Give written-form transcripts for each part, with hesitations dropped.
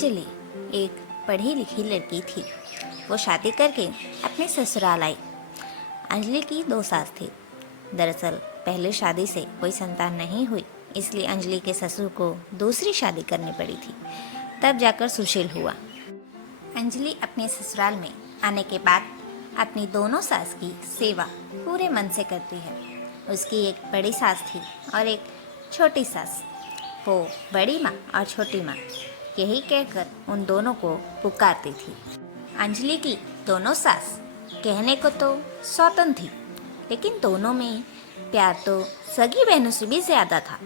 अंजलि एक पढ़ी लिखी लड़की थी। वो शादी करके अपने ससुराल आई। अंजलि की 2 सास थी। दरअसल पहले शादी से कोई संतान नहीं हुई, इसलिए अंजलि के ससुर को दूसरी शादी करनी पड़ी थी। तब जाकर सुशील हुआ। अंजलि अपने ससुराल में आने के बाद अपनी दोनों सास की सेवा पूरे मन से करती है। उसकी एक बड़ी सास थी और एक छोटी सास। वो बड़ी माँ और छोटी माँ यही कहकर उन दोनों को पुकारती थी। अंजलि की दोनों सास कहने को तो सौतन थी, लेकिन दोनों में प्यार तो सगी बहनों से भी ज़्यादा था।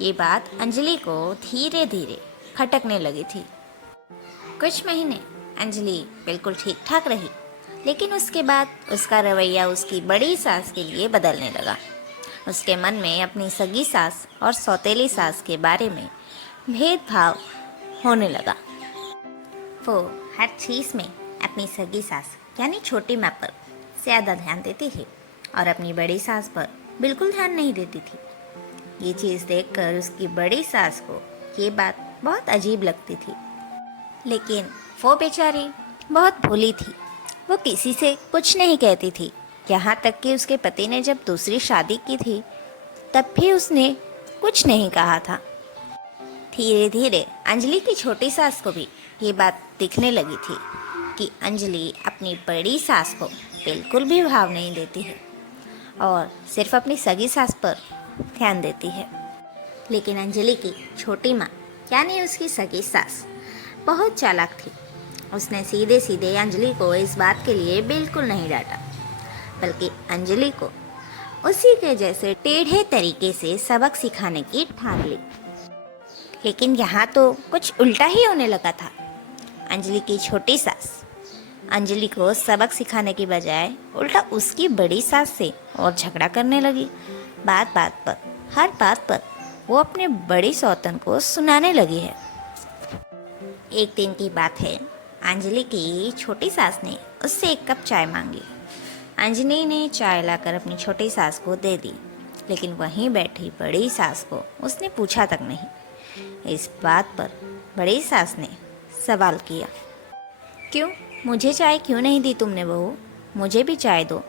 ये बात अंजलि को धीरे धीरे खटकने लगी थी। कुछ महीने अंजलि बिल्कुल ठीक ठाक रही, लेकिन उसके बाद उसका रवैया उसकी बड़ी सास के लिए बदलने लगा। उसके मन में अपनी सगी सास और सौतेली सास के बारे में भेदभाव होने लगा। वो हर चीज़ में अपनी सगी सास यानी छोटी माँ पर ज़्यादा ध्यान देती थी और अपनी बड़ी सास पर बिल्कुल ध्यान नहीं देती थी। ये चीज़ देखकर उसकी बड़ी सास को ये बात बहुत अजीब लगती थी, लेकिन वो बेचारी बहुत भोली थी। वो किसी से कुछ नहीं कहती थी। यहाँ तक कि उसके पति ने जब दूसरी शादी की थी तब भी उसने कुछ नहीं कहा था। धीरे धीरे अंजलि की छोटी सास को भी ये बात दिखने लगी थी कि अंजलि अपनी बड़ी सास को बिल्कुल भी भाव नहीं देती है और सिर्फ अपनी सगी सास पर ध्यान देती है। लेकिन अंजलि की छोटी माँ यानी उसकी सगी सास बहुत चालाक थी। उसने सीधे सीधे अंजलि को इस बात के लिए बिल्कुल नहीं डांटा, बल्कि अंजलि को उसी के जैसे टेढ़े तरीके से सबक सिखाने की ठान ली। लेकिन यहाँ तो कुछ उल्टा ही होने लगा था। अंजलि की छोटी सास अंजलि को सबक सिखाने की बजाय उल्टा उसकी बड़ी सास से और झगड़ा करने लगी। बात बात पर, हर बात पर वो अपने बड़ी सौतन को सुनाने लगी है। एक दिन की बात है, अंजलि की छोटी सास ने उससे 1 कप चाय मांगी। अंजलि ने चाय लाकर अपनी छोटी सास को दे दी, लेकिन वहीं बैठी बड़ी सास को उसने पूछा तक नहीं। इस बात पर बड़ी सास ने सवाल किया, क्यों, मुझे चाय क्यों नहीं दी तुमने बहू? मुझे भी चाय दो।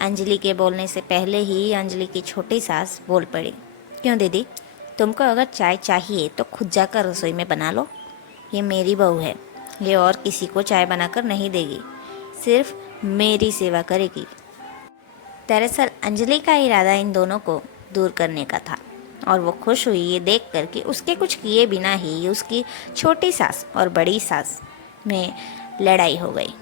अंजलि के बोलने से पहले ही अंजलि की छोटी सास बोल पड़ी, क्यों दीदी, तुमको अगर चाय चाहिए तो खुद जाकर रसोई में बना लो। ये मेरी बहू है, ये और किसी को चाय बनाकर नहीं देगी, सिर्फ मेरी सेवा करेगी। दरअसल अंजलि का इरादा इन दोनों को दूर करने का था और वो खुश हुई ये देखकर कि उसके कुछ किए बिना ही उसकी छोटी सास और बड़ी सास में लड़ाई हो गई।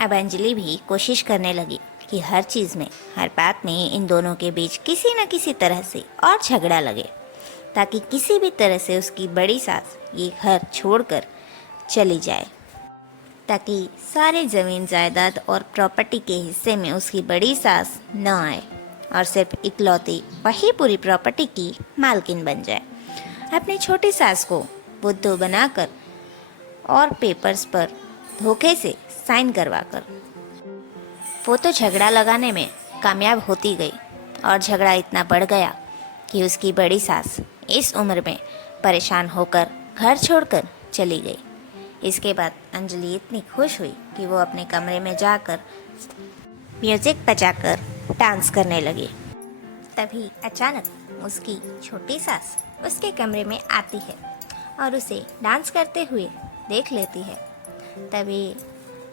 अब अंजलि भी कोशिश करने लगी कि हर चीज़ में, हर बात में इन दोनों के बीच किसी न किसी तरह से और झगड़ा लगे, ताकि किसी भी तरह से उसकी बड़ी सास ये घर छोड़कर चली जाए, ताकि सारे ज़मीन जायदाद और प्रॉपर्टी के हिस्से में उसकी बड़ी सास न आए और सिर्फ इकलौती वही पूरी प्रॉपर्टी की मालकिन बन जाए। अपनी छोटी सास को बुद्धू बनाकर और पेपर्स पर धोखे से साइन करवाकर वो तो झगड़ा लगाने में कामयाब होती गई और झगड़ा इतना बढ़ गया कि उसकी बड़ी सास इस उम्र में परेशान होकर घर छोड़कर चली गई। इसके बाद अंजलि इतनी खुश हुई कि वो अपने कमरे में जाकर म्यूज़िक बजाकर डांस करने लगी। तभी अचानक उसकी छोटी सास उसके कमरे में आती है और उसे डांस करते हुए देख लेती है। तभी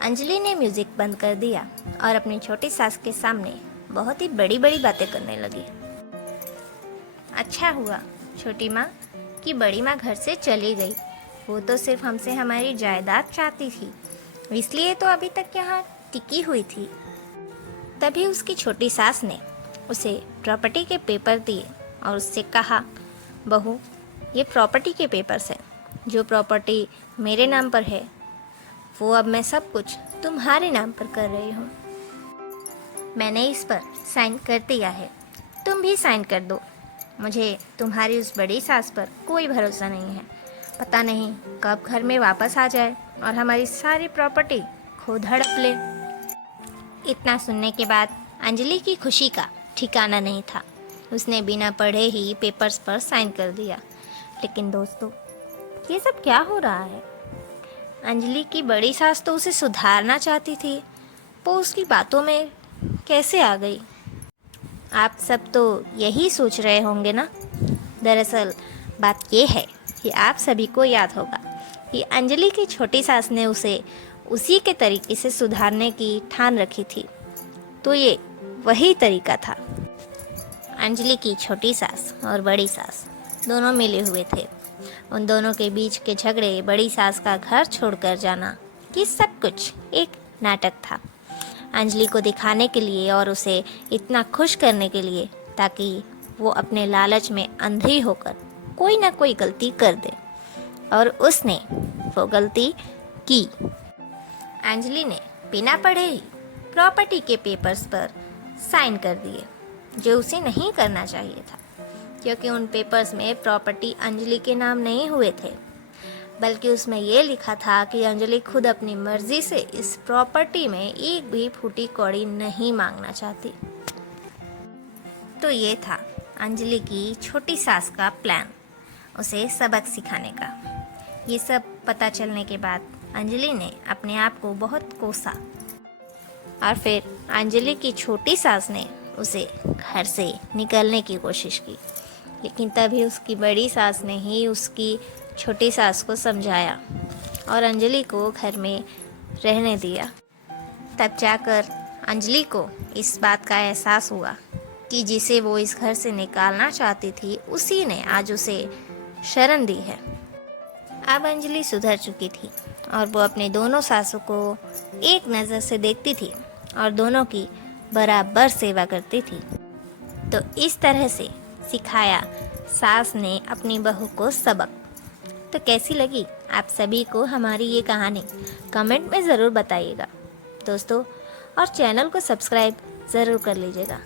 अंजलि ने म्यूज़िक बंद कर दिया और अपनी छोटी सास के सामने बहुत ही बड़ी बड़ी बातें करने लगी। अच्छा हुआ छोटी माँ कि बड़ी माँ घर से चली गई। वो तो सिर्फ हमसे हमारी जायदाद चाहती थी, इसलिए तो अभी तक यहाँ टिकी हुई थी। तभी उसकी छोटी सास ने उसे प्रॉपर्टी के पेपर दिए और उससे कहा, बहू, ये प्रॉपर्टी के पेपर्स हैं। जो प्रॉपर्टी मेरे नाम पर है वो अब मैं सब कुछ तुम्हारे नाम पर कर रही हूँ। मैंने इस पर साइन कर दिया है, तुम भी साइन कर दो। मुझे तुम्हारी उस बड़ी सास पर कोई भरोसा नहीं है। पता नहीं कब घर में वापस आ जाए और हमारी सारी प्रॉपर्टी खुद हड़प ले। इतना सुनने के बाद अंजलि की खुशी का ठिकाना नहीं था। उसने बिना पढ़े ही पेपर्स पर साइन कर दिया। लेकिन दोस्तों, ये सब क्या हो रहा है? अंजलि की बड़ी सास तो उसे सुधारना चाहती थी, वो उसकी बातों में कैसे आ गई? आप सब तो यही सोच रहे होंगे ना। दरअसल बात ये है कि आप सभी को याद होगा कि अंजलि की छोटी सास ने उसे उसी के तरीके से सुधारने की ठान रखी थी। तो ये वही तरीका था। अंजलि की छोटी सास और बड़ी सास दोनों मिले हुए थे। उन दोनों के बीच के झगड़े, बड़ी सास का घर छोड़कर जाना, ये सब कुछ एक नाटक था। अंजलि को दिखाने के लिए और उसे इतना खुश करने के लिए ताकि वो अपने लालच में अंधी होकर कोई ना कोई गलती कर दे। और उसने वो गलती की। अंजलि ने बिना पढ़े ही प्रॉपर्टी के पेपर्स पर साइन कर दिए, जो उसे नहीं करना चाहिए था, क्योंकि उन पेपर्स में प्रॉपर्टी अंजलि के नाम नहीं हुए थे, बल्कि उसमें ये लिखा था कि अंजलि खुद अपनी मर्जी से इस प्रॉपर्टी में एक भी फूटी कौड़ी नहीं मांगना चाहती। तो ये था अंजलि की छोटी सास का प्लान, उसे सबक सिखाने का। ये सब पता चलने के बाद अंजलि ने अपने आप को बहुत कोसा और फिर अंजलि की छोटी सास ने उसे घर से निकलने की कोशिश की, लेकिन तभी उसकी बड़ी सास ने ही उसकी छोटी सास को समझाया और अंजलि को घर में रहने दिया। तब जाकर अंजलि को इस बात का एहसास हुआ कि जिसे वो इस घर से निकालना चाहती थी, उसी ने आज उसे शरण दी है। अब अंजलि सुधर चुकी थी और वो अपने दोनों सासों को एक नज़र से देखती थी और दोनों की बराबर सेवा करती थी। तो इस तरह से सिखाया सास ने अपनी बहू को सबक। तो कैसी लगी आप सभी को हमारी ये कहानी? कमेंट में ज़रूर बताइएगा दोस्तों, और चैनल को सब्सक्राइब ज़रूर कर लीजिएगा।